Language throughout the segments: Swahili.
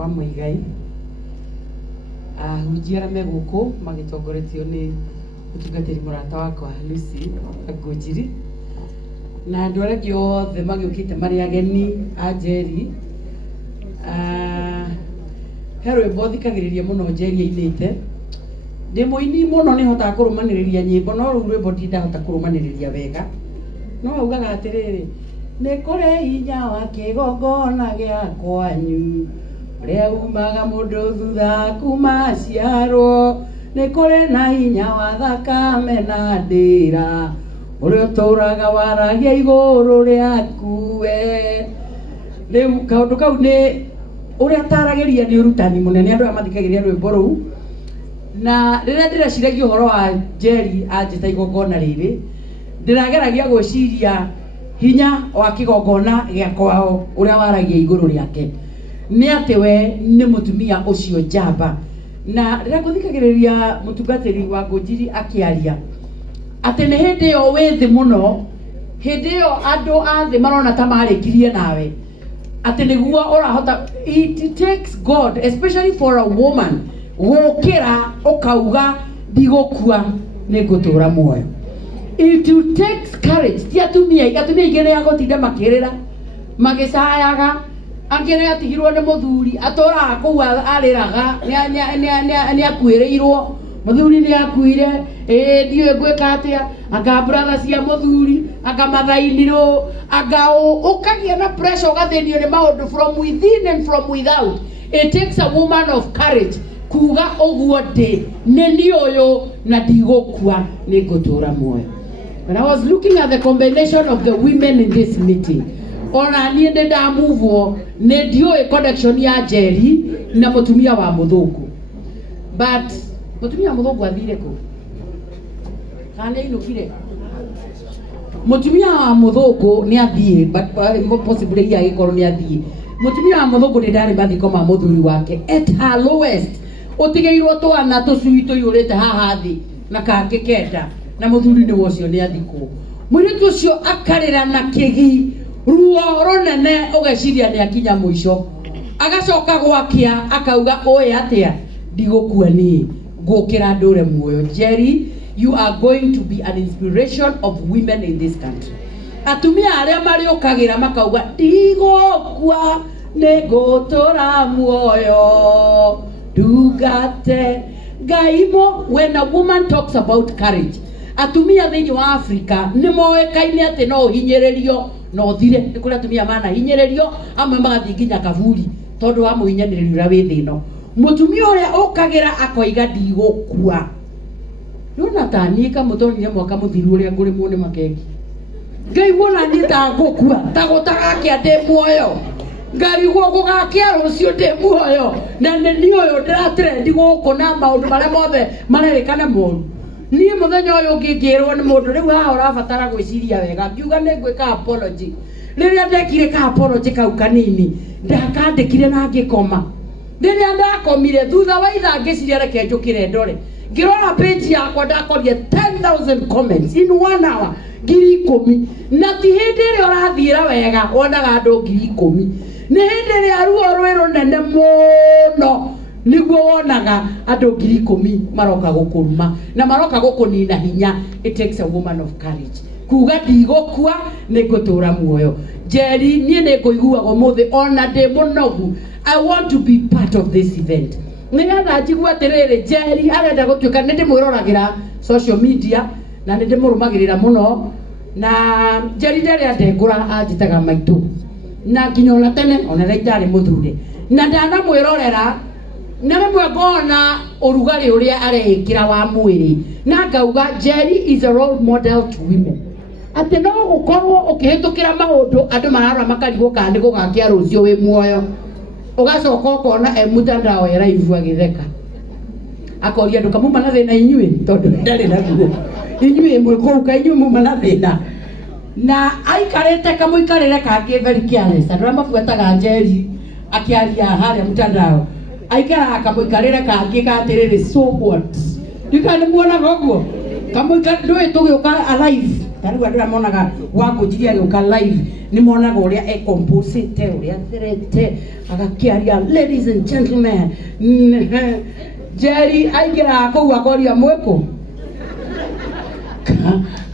wa Muigai hujia me guku magitongoretio ni utungatiri murata wakwa Lucy Njeri na andu aria angĩ othe magiukite mari ageni a Njeri. He rwimbo thikagiriria muno Njeri ainite ndi muini muno ni hotaga kurumaniriria nyimbo no riu rwimbo ndindahota kurumaniriria wega no augaga atiriri ni kure hinya wa kigongona gia kwanyu uria umaga mundu thutha kuma ciarwo ni kuri na hinya wa thakame na ndira uria uturaga waragia iguru riaku we riu kaundu kau ni uria tarageria ni urutani munene andu amathikagiria rwimbo ruu na riria ndiraciragia uhoro wa Njeri anjita igongona riri ndirageragia gwiciria hinya wa kigongona gia kwao uria waragia iguru riake ni ati we ni mutumia ucio njamba. Na riria nguthikagiriria mutungatiri wa Njeri akiaria ati ni hindi yo withi muno, hindi yo andu athi marona ta marikirie nawe ati niguo urahota. It takes God especially for a woman gukira ukauga ndigukua ni ngutura muoyo. It takes courage. Ti atumia igere agotinda makirira magicayaga angere atigirwo ni muthuri atora kuu ariraga ni akuirirwo muthuri ni akuire ndiwe gwika atia anga brother cia muthuri anga mathainirwo anga ukagia na pressure ugathenio ni maundu from within and from without. It takes a woman of courage kuga oguo ndi ni uyu na ndigukua ni ngutura muoyo. When I was looking at the combination of the women in this meeting, ona ni ndenda move ne ndioi connection ya Njeri na mutumia wa Muthungu. But mutumia Muthungu athire ku kana inukire mutumia wa Muthungu ni athie but possibly ya gikoro ni athie. Mutumia wa Muthungu ni ndari mathiko ma muthuri wake at her lowest utigeirwo twana tucui tuyurite haha thi na kangi kenda na muthuri ni wocio ni athiko mwiritu ucio akarira na kigi ruo runene ugeciria ni akinya muico agacoka gwakia akauga oe atia ndigukua ni ngukira ndure muoyo. Njeri, you are going to be an inspiration of women in this country. Atumia aria mariukagira makauga ndigukua ni ngutura muoyo dugate gaimo. When a woman talks about courage, atumia thiini wa Africa ni moekaine ati no hinyiririo no thire ni kuri atumia mana hinyiririo amwe magathi nginya kaburi tondu wa muhinyaniririo ura wi thino. Mutumia uria ukagira akoiga ndigukua nona tani ka mutonire mwaka muthiru uria nguri mune makengi ngai wona ni ta ngukua ta gutagakia ndi muoyo ngari guko gakia rucio ndi muoyo na ni uyu ndiratrend guku na maundu maria mothe marerikana moru ni muthenya uyu ngingirwo ni mundu riu ha urabatara gwiciria wega ngiuga ni gwika apology. Riria ndekire ka apology kau kanini ndakandikire na ngikoma riria ndakomire thutha wa itha ngiciria reke njukire ndore ngirora page yakwa ndakoria 10,000 comments in 1 hour 10,000 na ti hindi ri urathira wega wonaga andu 10,000 ni hindi ri aruo rwi runene muno niguo wonaga andu 10,000 maroka gukuruma na maroka gukunina hinya. It takes a woman of courage kuga ndigukua ni ngutura muoyo. Njeri nie ni nguiguaga muthi ona ndi munogu I want to be part of this event. Nigetha njigua atiriri Njeri arenda gutuika ni ndimwiragira social media na ni ndimurumagirira muno na Njeri ndaria ndengura anjitaga maitu na nginya ona tene ona raitari muthuri na ndana mwirorera na memwe ngona urugari uria arekira wa mwiri na ngauga Njeri is a role model to women. Ati no gukorwo ukihitukira maundu andu marara makarigwo kandi gugakia rucio wi muoyo ugacoka ukona mutandao ya live agitheka akoria nduka muma na thina inyui tondu ndari na guo inyui mwikuruka inyui muma na thina na aikarete kamuikarire kangi very careless andu mabuataga Njeri akiaria haria mutandao aikara kamuikarire kangi katiriri so what ndikani muona goguo kamuika ndui tugiuka alive Tariu andũ monaga Wangũnjiri agĩũka live nĩ monaga ũrĩa composite ũrĩa therete agakiaria ladies and gentlemen Njeri aingĩra kũu akoria mwĩkũ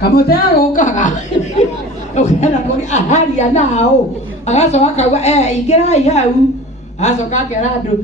kamũthea gũkaga ũkenda kũria aharia nao agacoka akauga ingĩrai hau acoka akera andũ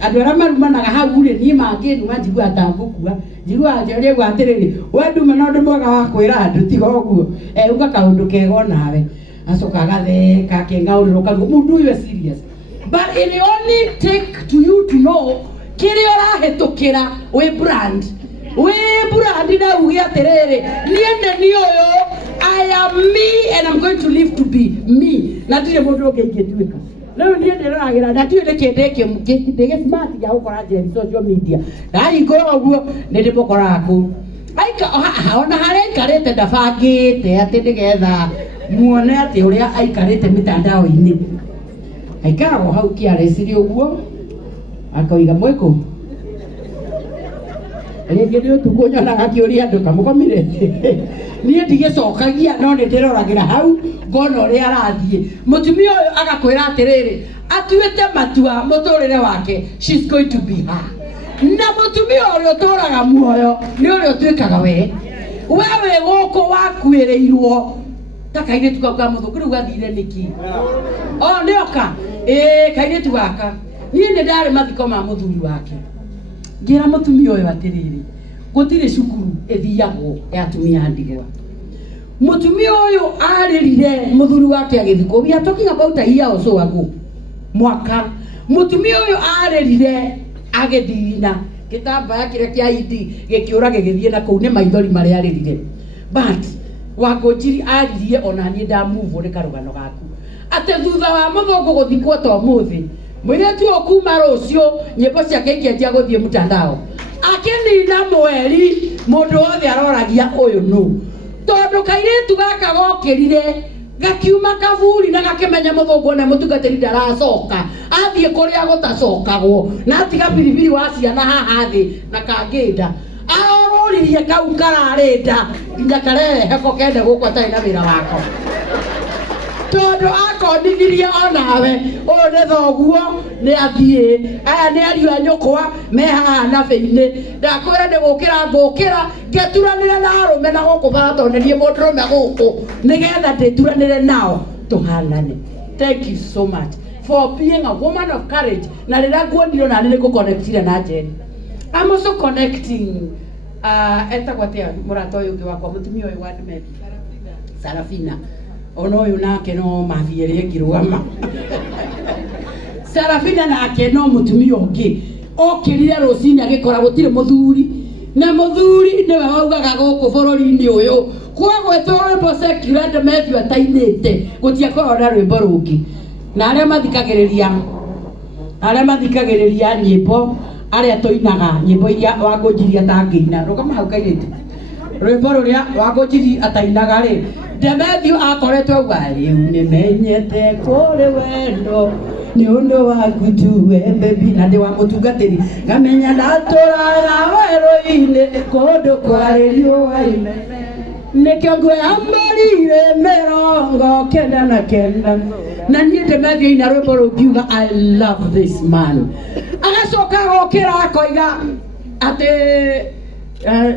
arĩa marumanaga hau rĩ niĩ mangĩnduma njiguaga ta ngũkua njiguaga Njeri auga atĩrĩrĩ we nduma na ũndũ mwega wa kwĩra andũ tiga ũguo uga kaũndũ kega onawe acoka agatheka akeng'aũrĩrwo karuo mũndũ ũyũ serious but it only take to you to know kĩrĩa ũrahĩtũkĩra wĩ brand na uge atĩrĩrĩ niĩ nĩ ũyũ I am me and I'm going to live to be me na ndirĩ mũndũ ũngĩ ingĩtuĩka rĩu niĩ ndĩroragĩra na ndiũĩ nĩkĩ ndĩgĩ smart ya gũkora Njeri social media ndahingũra ũguo nĩ ndĩmũkoraga kũu ona harĩa aikarĩte ndabangĩte atĩ nĩgetha muone atĩ ũrĩa aikarĩte mĩtandao-inĩ aikaraga hau kĩareciria ũguo akoiga mwĩkũ rĩngĩ nĩ ũtukũ nyonaga akĩũria andũ kamũkomire niĩ ndigĩcokagia no nĩ ndĩroragĩra hau ngona ũrĩa arathiĩ mũtumia ũyũ agakwĩra atĩrĩrĩ atuĩte matua mũtũrĩre wake she's going to be her na mũtumia ũrĩa ũtũraga muoyo nĩ ũrĩa ũtuĩkaga we wĩ gũkũ wakuĩrĩirwo ta kairĩtu kau ka mũthũngũ rĩu gathire nĩki nĩoka kairĩtu gaka niĩ nĩ ndarĩ mathiko ma mũthuri wake ngĩra mũtumia ũyũ atĩrĩrĩ gũtirĩ cukuru ĩthiagwo ya atumia a ndigwa mũtumia ũyũ arĩrire mũthuri wake agĩthikwo we are talking about a year or so ago mwaka mũtumia ũyũ arĩrire agĩthina gĩtambaya kĩrĩa kĩa idi gĩkĩũra gĩgĩthiĩ na kũu nĩ maithori marĩa arĩrire but Wangũnjiri aririe ona niĩ ndamuvwo nĩ karũgano gaku atĩ thutha wa mũthũngũ gũthikwo ta ũmũthĩ mũirĩtu ũyũ kuma rũciũ nyĩmbo ciake ikĩanjia gũthiĩ mtandao akĩnina mweri mũndũ wothe aroragia ũyũ nũ tondũ kairĩtu gaka gokĩrire gakiuma kaburi na gakĩmenya mũthũngũ na mũtungatĩri ndaracoka athiĩ kũrĩa gũtacokagwo na atiga biribiri wa ciana haha thĩ na kangĩnda arororirie kau kararĩ nda nginya kareheko kende gũkũ atarĩ na wĩra wako tondũ akonithirie onawe ũyũ nĩ thoguo nĩ athiĩ aya nĩ ariũ a nyũkwa me haha nabe-inĩ ndakwĩra nĩ ngũkĩra ngĩturanĩre na arũme na gũkũ bara tondũ nĩ niĩ mũndũrũme gũkũ nĩgetha ndĩturanĩre nao tũhanane. Thank you so much for being a woman of courage na rĩrĩa nguonire na nĩ ngũconnectire na Njeri. I'm also connecting etagwo atĩa mũrata ũyũ ũngĩ wakwa mũtumia ũyũ wa Demathew Sarafina ona ũyũ nake no mathiĩre ngĩrũgama Sarafina nake no mũtumia ũngĩ okĩrire rũcinĩ agĩkora gũtirĩ mũthuri na mũthuri nĩwe waugaga gũkũ bũrũri-inĩ ũyũ kwa gwĩtwo rwĩmbo secular Demathew atainĩte gũtiakorwo na rwĩmbo rũngĩ na arĩa mathikagĩrĩria nyĩmbo arĩa tũinaga nyĩmbo iria Wangũnjiri atangĩina rũgama hau kairĩtu rwĩmbo rũrĩa Wangũnjiri atainaga rĩ Demathew akoretwo auga rĩu nĩmenyete kũrĩ wendo nĩ ũndũ waku tuwe baby na ndĩ wa mũtungatĩri ngamenya ndatũraga werũ-inĩ kũndũ kwarĩ riũa inene nĩkĩo ngwĩambarire mĩrongo kenda na kenda na niĩ Demathew ina rwĩmbo rũu ngiuga I love this man agacoka gũkĩra akoiga atĩ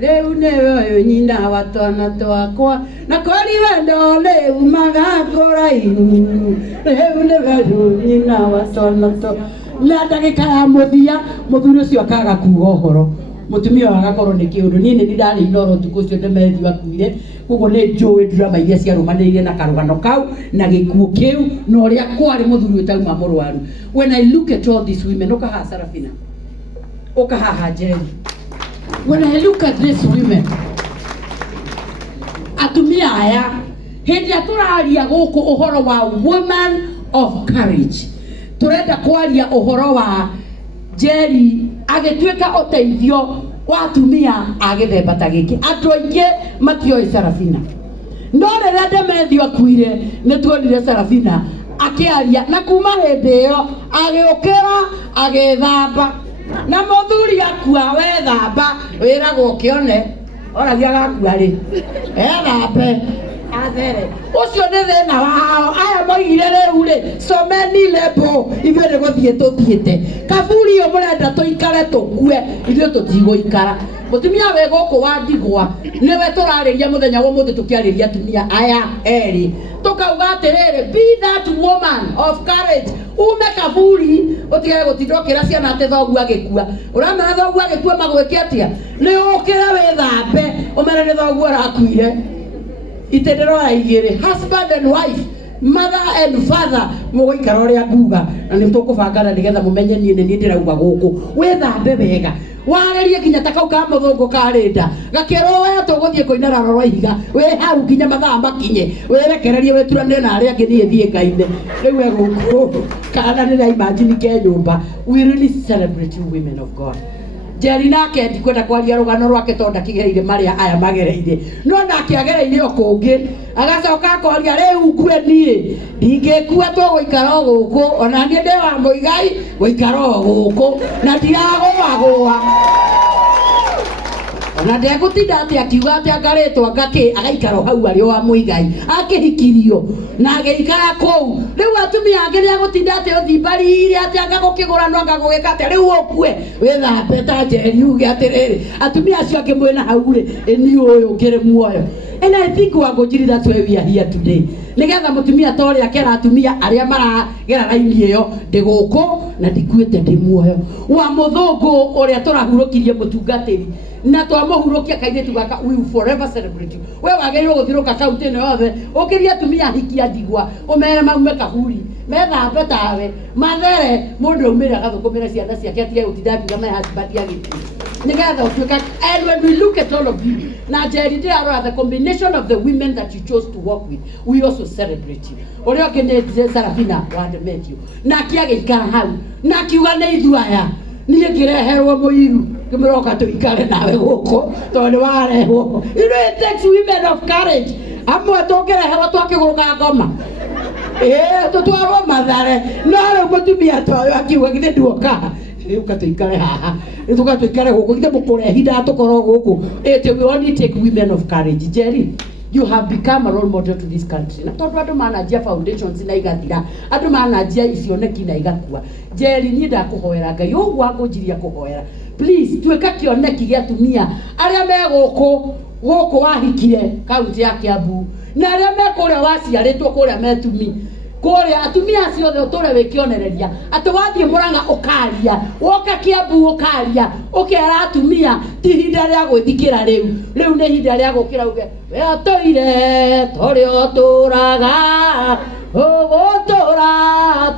rĩu nĩwe ũyũ nyina wa twana twakwa na kũrĩ wendo rĩu magakũraihu rĩu nĩwe ũyũ nyina wa twana twakwa na ndagĩka ya mũthia mũthuri ũcio akaga kuga ũhoro mũtumia agakorwo nĩ kĩũndũ niĩ nĩ ndarĩ inoro ũtukũ ũcio Demathew akuire koguo nĩ njũĩ drama iria ciarũmanĩrĩire na karũgano kau na gĩkuũ kĩu na ũrĩa kwarĩ mũthuri ũtauma mũrwaru. When I look at all these women ũka haha Sarafina ũka haha Njeri when I look at these women atumia aya hĩndĩ ĩrĩa tũraria gũkũ ũhoro wa woman of courage tũrenda kwaria ũhoro wa Njeri agĩtuĩka ũteithio wa atumia a gĩthemba ta gĩkĩ andũ aingĩ matioĩ Sarafina no rĩrĩa Demathew akuire nĩ tuonire Sarafina akĩaria na kuma hĩndĩ ĩyo agĩũkĩra agĩthamba na mũthuri akua wethamba wĩragwo kĩone oragia gakua rĩ ethambe athere ucio ni thina wao aya moigire riu ri someni lebo ithuĩ nĩ gũthiĩ tũthiĩte kaburi iyo mũrenda tũikare tũkue ithuĩ tũtigũikara mutumia we gũkũ wa ndigwa niwe tũrarĩria mũthenya wa mũthĩ tũkĩarĩria atumia aya erĩ tukauga atĩrĩrĩ be that woman of courage ume kaburi utige gũtinda ũkĩra ciana atĩ thoguo agĩkua ũramenya thoguo agĩkua magwĩke atĩa nĩ ũkĩre wĩthambe ũmere nĩ thoguo arakuire itendero igĩrĩ husband and wife mother and father mũgũikara ũrĩa nguga na nĩ tũkũbangana nĩgetha mũmenye niĩ nĩ ndĩrauga gũkũ wĩthambe wega warerie kinya ta kau ka mũthũngũ karĩnda gakĩrwo we tũgũthiĩ kũina rwa ihiga we hau kinya mathaa makinye werekererie weturanĩre na arĩa angĩ niĩ thiĩ ngaine rĩu egũkũ kana nĩ imagine ke nyũmba. We really celebrate you women of God. Njeri nake ndikwenda kwaria rugano rwake tonda kigereire maria aya magereire no nake agereire okũngĩ agacoka akoria rĩu ngwe niĩ ndingĩkua tũgũikara gũkũ ona niĩ ndĩ wa Muigai gũikara gũkũ na ndiragũagũa ona ndegũtinda atĩ akiuga atĩ angarĩtwo ngakĩ agaikara hau arĩ wa Muigai akĩhikirio na agĩikara kũu rĩu atumia angĩ nĩ agũtinda atĩ ũthimbarire atĩ angagũkĩgũra no angagũgĩka atĩ rĩu ũkue wĩthambe ta Njeri uge atĩrĩrĩ atumia acio angĩ mwĩna hau rĩ ni ũyũ ngĩrĩ muoyo. And I think Njeri, that's why we are here today. Nigetha mutumia ta ũrĩa kera atumia arĩa maragera raini ĩyo ndĩ gũkũ na ndikuĩte ndĩ muoyo. Wamuthungu ũrĩa tũrahurũkirie mũtungatĩri na twamuhurukia kairĩtu gaka we will forever celebrate you. We wagĩrĩirwo gũthiũrũka kaunti ĩno yothe ũkĩria atumia hikia ndigwa ũmere maume kaburi methambe tawe mathere mũndũ umĩra gathũkũmĩra ciana ciake atige gũtinda akiuga my husband agĩthiĩ nigetha ũtuĩka. And when we look at all of you na Njeri ndĩrarora the combination of the women that you chose to work with, we also celebrate you. Ũrĩa ũngĩ nĩ Sarafina wa Demathew nake agĩikara hau na akiuga nĩ ithuaya niĩ ngĩreherwo mũiru ngĩmũroka tũikare nawe gũkũ tondũ warehwo. You know, it takes women of courage. Amwe tũngĩreherwo twakĩgũrũka ngoma tũtwarwo Mathare no rĩu mũtumia ta ũyũ akiuga githĩ nduoka rĩu tũikare haha tũikare gũkũ githĩ mũkũrehinda tũkorwo gũkũ. We only take women of courage. Njeri, you have become a role model to this country. Na tondu andu manajia foundations na igathira, andu manajia icioneki na igakua. Njeri, niĩ ndakũhoera Ngai ũguo akũnjiria kũhoera. Please tuĩka kĩoneki gĩa atumia arĩa me gũkũ wahikire kaunti ya Kiambu na arĩa me kũrĩa waciarĩtwo kũrĩa metumi kũrĩa atumia ciothe ũtũre wĩkĩonereria atĩ wathiĩ Mũrang'a ũkaria woka Kiambu ũkaria ũkera atumia ti ihinda rĩa gwĩthikĩra rĩu nĩ ihinda rĩa gũkĩra uge we atũire tũrĩ ũtũraga ũgũtũra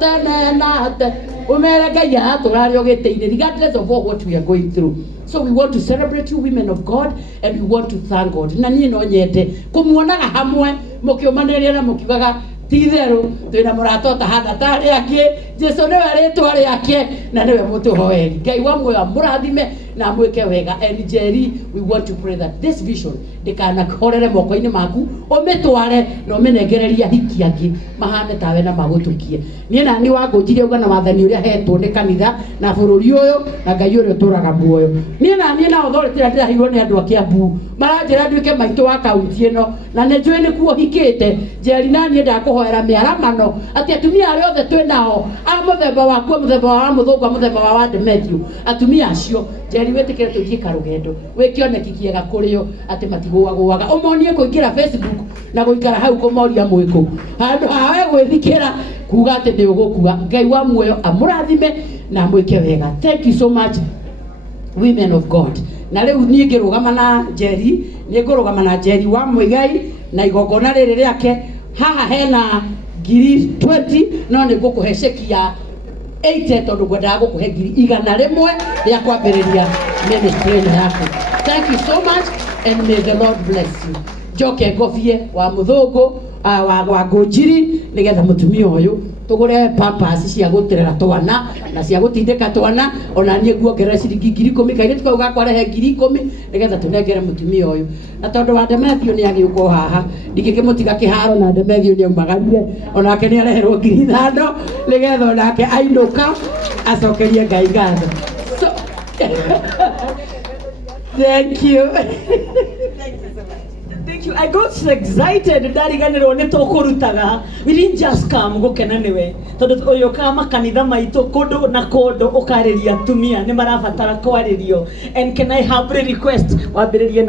tene na tene umere Ngai atũrarĩ ũgĩtĩire regardless of what we are going through. So we want to celebrate you women of God and we want to thank God. Na niĩ no nyende kũmuonaga hamwe mũkĩũmanĩrĩra na mũkiugaga titherũ twĩna mũrata ũtahana tarĩ angĩ Jesũ nĩwe rĩtwa rĩake na nĩwe mũtũhoeri. Ngai wa muoyo amũrathime na mwĩke wega. And Njeri, we want to pray that this vision ndĩkanahorere moko-inĩ maku ũmĩtware na ũmĩnengereria hiki angĩ mahane tawe na magũtũkie. Niĩ na niĩ wangunjirie uga na wathani ũrĩa hetwo nĩ kanitha na bũrũri ũyũ na Ngai ũrĩa ũtũraga muoyo. Niĩ na authority ĩrĩa ndĩraheirwo nĩ andũ a Kiambu maranjĩra nduĩke maitũ wa kaunti ĩno na nĩ njũĩ nĩ kuo hikĩte. Njeri, na niĩ ndakũhoera mĩaramano atĩ atumia arĩa othe twĩnao a mũthemba waku mũthemba wa Wamuthungu mũthemba wa Demathew atumia acio Njeri wĩtĩkĩre tũthiĩ karũgendo wĩkĩoneki kĩega kũrĩo atĩ matigũagũaga ũmonie kũingĩra Facebook na gũikara hau kũmoria mwĩkũ handũ hawe gwĩthikĩra kuga atĩ nĩ ũgũkua. Ngai wa muoyo amũrathime na mwĩke wega. Thank you so much women of God. Na rĩu niĩ ngĩrũgama na Njeri nĩ ngũrũgama na Njeri wa Muigai na igongona rĩrĩ rĩake haha hena ngiri 20 no nĩ ngũkũhe ceki ya 80 tondu ngwendaga gũkũhe ngiri 100 rĩa kwambĩrĩria ministry yaku. Thank you so much and may the Lord bless you. Njoke ngobie Wamuthungu wa Njeri nigetha mutumia ũyũ tugure pampers cia gũterera twana na cia gũtindĩka twana ona niĩ nguongerera ciringi 10,000 kairĩ tukauga kwarehe 10,000 nigetha tunengere mutumia ũyũ. Na tondu wa Demathew nĩ agĩũkwo haha ndingĩkĩmũtiga kĩharo na Demathew nĩ aumagarire onake nĩ areherwo 5,000 nigetha onake ainũka acokerie Ngai ngatho. So thank you. Thank you so much. Thank you. I got so excited. Ndariganirwo nĩ tũkũrutaga. We didn't just come gũkena nĩwe. Tondũ ũyũ kama kanitha maitũ kũndũ na kũndũ ũkarĩria atumia nĩ marabatara kwarĩrio. And can I humbly request wambĩrĩrie